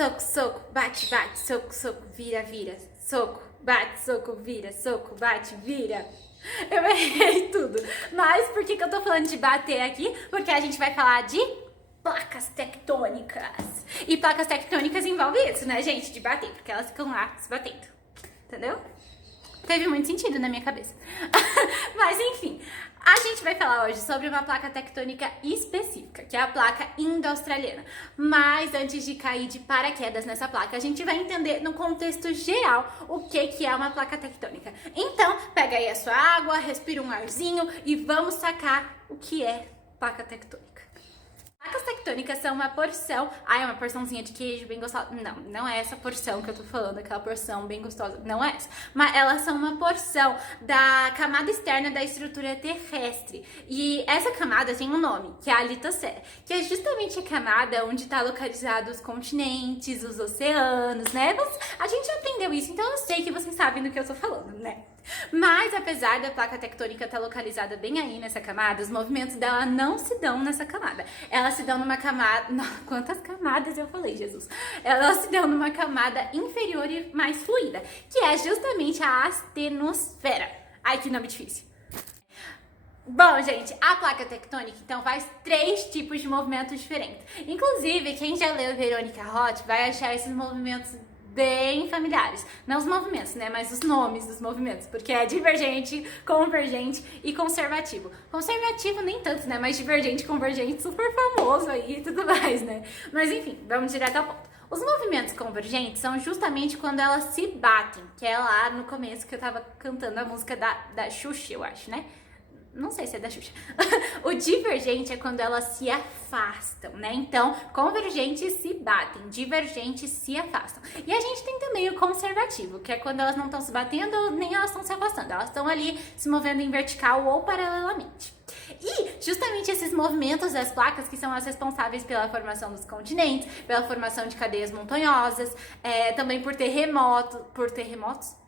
soco, soco, bate, bate, soco, soco, vira, vira, soco, bate, soco, vira, soco, bate, vira. Eu errei tudo. Mas por que eu tô falando de bater aqui? Porque a gente vai falar de placas tectônicas. E placas tectônicas envolve isso, né, gente? De bater, porque elas ficam lá se batendo. Entendeu? Teve muito sentido na minha cabeça. Mas enfim, a gente vai falar hoje sobre uma placa tectônica específica, que é a placa indo-australiana. Mas antes de cair de paraquedas nessa placa, a gente vai entender no contexto geral o que é uma placa tectônica. Então, pega aí a sua água, respira um arzinho e vamos sacar o que é placa tectônica. Placas tectônicas são uma porção... é uma porçãozinha de queijo bem gostosa. Não é essa porção que eu tô falando, aquela porção bem gostosa. Não é essa. Mas elas são uma porção da camada externa da estrutura terrestre. E essa camada tem um nome, que é a litosfera, que é justamente a camada onde está localizado os continentes, os oceanos, né? A gente já aprendeu isso, então eu sei que vocês sabem do que eu tô falando, né? Mas apesar da placa tectônica estar localizada bem aí nessa camada, os movimentos dela não se dão nessa camada. Elas se dão numa camada... Quantas camadas eu falei, Jesus? Elas se dão numa camada inferior e mais fluida, que é justamente a astenosfera. Ai, que nome difícil. Bom, gente, a placa tectônica, então, faz 3 tipos de movimentos diferentes. Inclusive, quem já leu Verônica Roth vai achar esses movimentos bem familiares. Não os movimentos, né? Mas os nomes dos movimentos. Porque é divergente, convergente e conservativo. Conservativo nem tanto, né? Mas divergente, convergente, super famoso aí e tudo mais, né? Mas enfim, vamos direto ao ponto. Os movimentos convergentes são justamente quando elas se batem. Que é lá no começo que eu tava cantando a música da Xuxa, eu acho, né? Não sei se é da Xuxa. O divergente é quando elas se afastam, né? Então, convergentes se batem, divergentes se afastam. E a gente tem também o conservativo, que é quando elas não estão se batendo nem elas estão se afastando. Elas estão ali se movendo em vertical ou paralelamente. E justamente esses movimentos das placas que são as responsáveis pela formação dos continentes, pela formação de cadeias montanhosas, também por terremotos,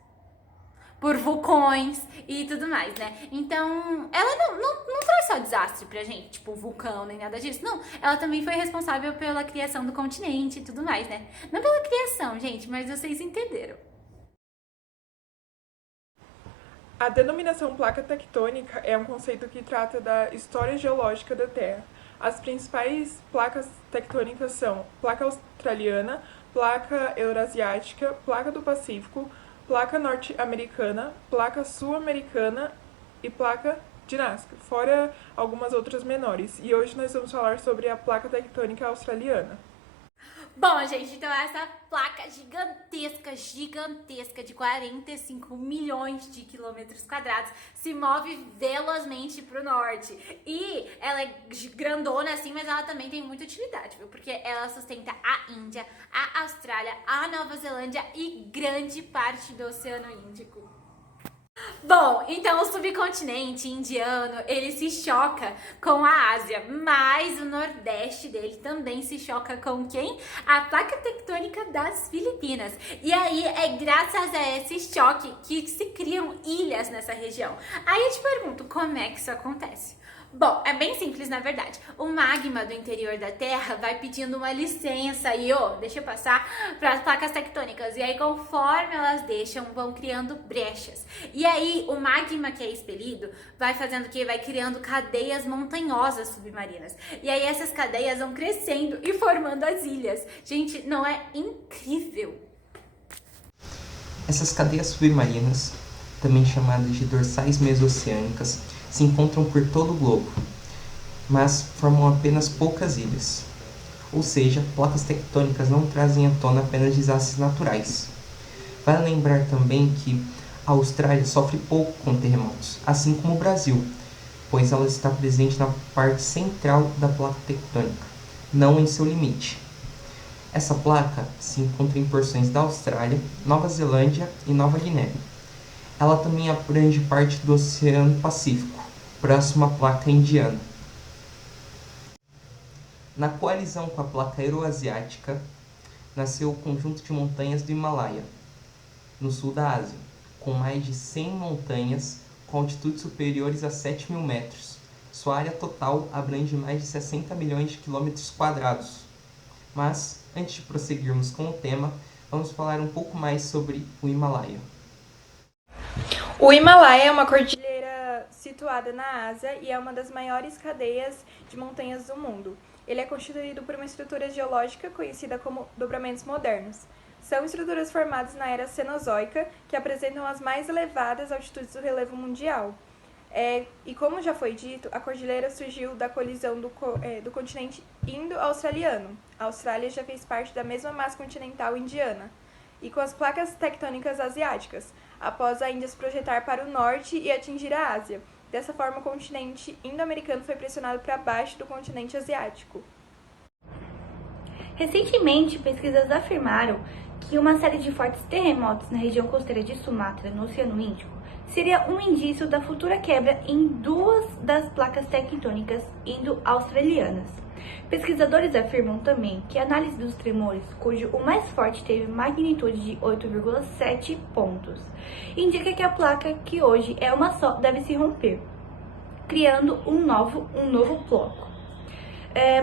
por vulcões e tudo mais, né? Então, ela não traz só desastre pra gente, tipo vulcão, nem nada disso. Não, ela também foi responsável pela criação do continente e tudo mais, né? Não pela criação, gente, mas vocês entenderam. A denominação placa tectônica é um conceito que trata da história geológica da Terra. As principais placas tectônicas são placa australiana, placa eurasiática, placa do Pacífico, placa norte-americana, placa sul-americana e placa de Nazca, fora algumas outras menores. E hoje nós vamos falar sobre a placa tectônica australiana. Bom, gente, então essa placa gigantesca de 45 milhões de quilômetros quadrados se move velozmente pro norte. E ela é grandona assim, mas ela também tem muita utilidade, viu? Porque ela sustenta a Índia, a Austrália, a Nova Zelândia e grande parte do Oceano Índico. Bom, então o subcontinente indiano, ele se choca com a Ásia, mas o nordeste dele também se choca com quem? A placa tectônica das Filipinas. E aí é graças a esse choque que se criam ilhas nessa região. Aí eu te pergunto, como é que isso acontece? Bom, é bem simples na verdade. O magma do interior da Terra vai pedindo uma licença aí, deixa eu passar para as placas tectônicas. E aí, conforme elas deixam, vão criando brechas. E aí, o magma que é expelido vai fazendo o quê? Vai criando cadeias montanhosas submarinas. E aí, essas cadeias vão crescendo e formando as ilhas. Gente, não é incrível? Essas cadeias submarinas, também chamadas de dorsais mesoceânicas, se encontram por todo o globo, mas formam apenas poucas ilhas. Ou seja, placas tectônicas não trazem à tona apenas desastres naturais. Vale lembrar também que a Austrália sofre pouco com terremotos, assim como o Brasil, pois ela está presente na parte central da placa tectônica, não em seu limite. Essa placa se encontra em porções da Austrália, Nova Zelândia e Nova Guiné. Ela também abrange parte do Oceano Pacífico, próximo à placa indiana. Na coalizão com a placa euroasiática, nasceu o conjunto de montanhas do Himalaia, no sul da Ásia, com mais de 100 montanhas com altitudes superiores a 7.000 metros. Sua área total abrange mais de 60 milhões de quilômetros quadrados. Mas, antes de prosseguirmos com o tema, vamos falar um pouco mais sobre o Himalaia. O Himalaia é uma cordilheira situada na Ásia e é uma das maiores cadeias de montanhas do mundo. Ele é constituído por uma estrutura geológica conhecida como dobramentos modernos. São estruturas formadas na era Cenozoica, que apresentam as mais elevadas altitudes do relevo mundial. E como já foi dito, a cordilheira surgiu da colisão do continente indo-australiano. A Austrália já fez parte da mesma massa continental indiana, e com as placas tectônicas asiáticas, após a Índia se projetar para o norte e atingir a Ásia. Dessa forma, o continente indo-americano foi pressionado para baixo do continente asiático. Recentemente, pesquisas afirmaram que uma série de fortes terremotos na região costeira de Sumatra, no Oceano Índico, seria um indício da futura quebra em duas das placas tectônicas indo-australianas. Pesquisadores afirmam também que a análise dos tremores, cujo o mais forte teve magnitude de 8,7 pontos, indica que a placa, que hoje é uma só, deve se romper, criando um novo bloco.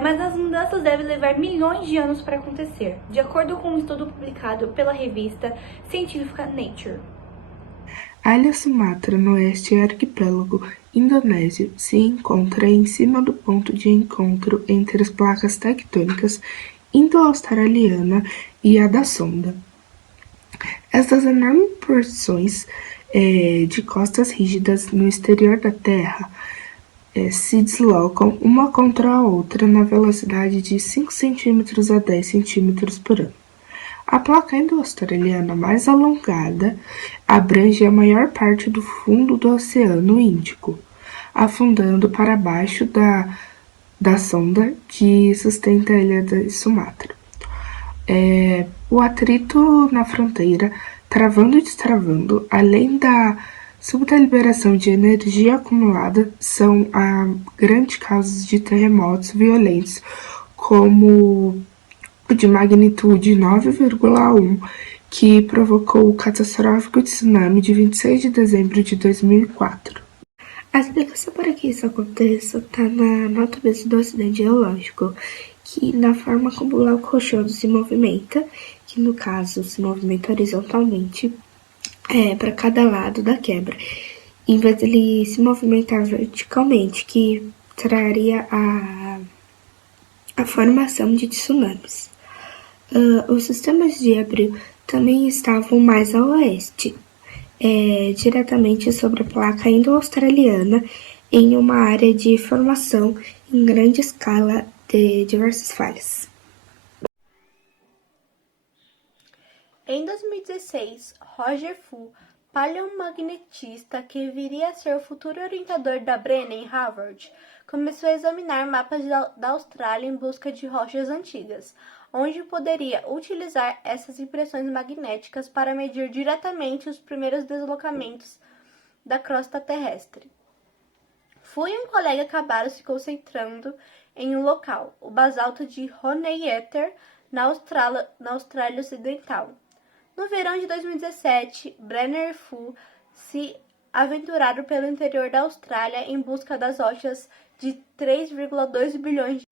Mas as mudanças devem levar milhões de anos para acontecer, de acordo com um estudo publicado pela revista científica Nature. A ilha Sumatra, no oeste do arquipélago indonésio, se encontra em cima do ponto de encontro entre as placas tectônicas indo-australiana e a da Sonda. Essas enormes porções de costas rígidas no exterior da Terra se deslocam uma contra a outra na velocidade de 5 cm a 10 cm por ano. A placa indo-australiana mais alongada abrange a maior parte do fundo do Oceano Índico, afundando para baixo da sonda que sustenta a ilha de Sumatra. O atrito na fronteira, travando e destravando, além da subdeliberação de energia acumulada, são a grande causa de terremotos violentos, como de magnitude 9,1, que provocou o catastrófico tsunami de 26 de dezembro de 2004. A explicação para que isso aconteça está na natureza do acidente geológico, que na forma como o bloco rochoso se movimenta, que no caso se movimenta horizontalmente para cada lado da quebra, em vez de ele se movimentar verticalmente, que traria a formação de tsunamis. Os sistemas de ébrio também estavam mais a oeste, diretamente sobre a placa indo-australiana, em uma área de formação em grande escala de diversas falhas. Em 2016, Roger Fu, paleomagnetista que viria a ser o futuro orientador da Brenner em Harvard, começou a examinar mapas da Austrália em busca de rochas antigas, onde poderia utilizar essas impressões magnéticas para medir diretamente os primeiros deslocamentos da crosta terrestre. Fu e um colega acabaram se concentrando em um local, o basalto de Honeyetter, na Austrália Ocidental. No verão de 2017, Brenner e Fu se aventuraram pelo interior da Austrália em busca das rochas de 3,2 bilhões de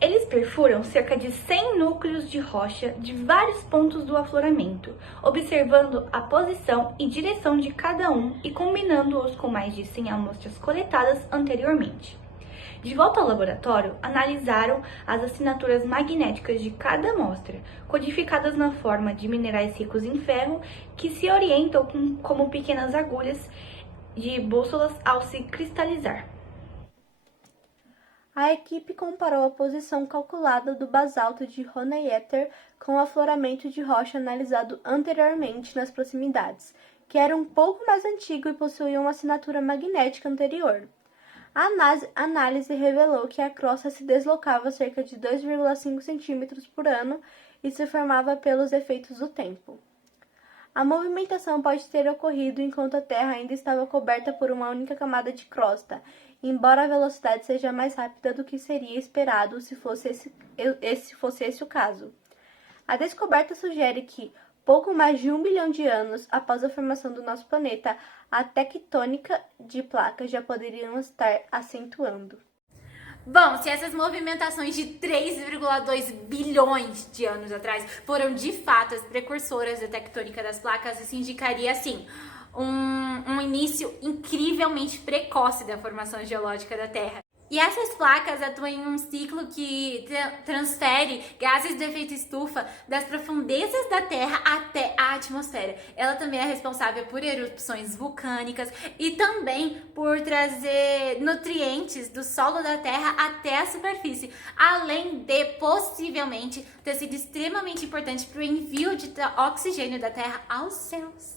Eles perfuram cerca de 100 núcleos de rocha de vários pontos do afloramento, observando a posição e direção de cada um e combinando-os com mais de 100 amostras coletadas anteriormente. De volta ao laboratório, analisaram as assinaturas magnéticas de cada amostra, codificadas na forma de minerais ricos em ferro que se orientam como pequenas agulhas de bússolas ao se cristalizar. A equipe comparou a posição calculada do basalto de Honeyetter com o afloramento de rocha analisado anteriormente nas proximidades, que era um pouco mais antigo e possuía uma assinatura magnética anterior. A análise revelou que a crosta se deslocava cerca de 2,5 cm por ano e se formava pelos efeitos do tempo. A movimentação pode ter ocorrido enquanto a Terra ainda estava coberta por uma única camada de crosta, embora a velocidade seja mais rápida do que seria esperado se fosse esse o caso. A descoberta sugere que, pouco mais de 1 bilhão de anos após a formação do nosso planeta, a tectônica de placas já poderiam estar acentuando. Bom, se essas movimentações de 3,2 bilhões de anos atrás foram de fato as precursoras da tectônica das placas, isso indicaria, assim, um início incrivelmente precoce da formação geológica da Terra. E essas placas atuam em um ciclo que transfere gases do efeito estufa das profundezas da Terra até a atmosfera. Ela também é responsável por erupções vulcânicas e também por trazer nutrientes do solo da Terra até a superfície, além de, possivelmente, ter sido extremamente importante para o envio de oxigênio da Terra aos céus.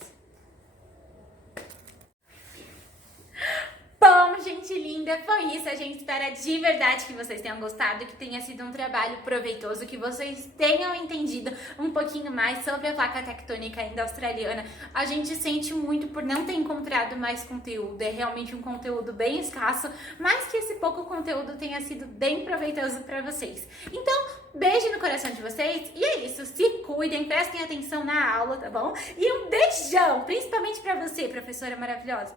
Bom, gente linda, foi isso. A gente espera de verdade que vocês tenham gostado, que tenha sido um trabalho proveitoso, que vocês tenham entendido um pouquinho mais sobre a placa tectônica ainda australiana. A gente sente muito por não ter encontrado mais conteúdo, é realmente um conteúdo bem escasso, mas que esse pouco conteúdo tenha sido bem proveitoso para vocês. Então, beijo no coração de vocês e é isso, se cuidem, prestem atenção na aula, tá bom? E um beijão, principalmente para você, professora maravilhosa.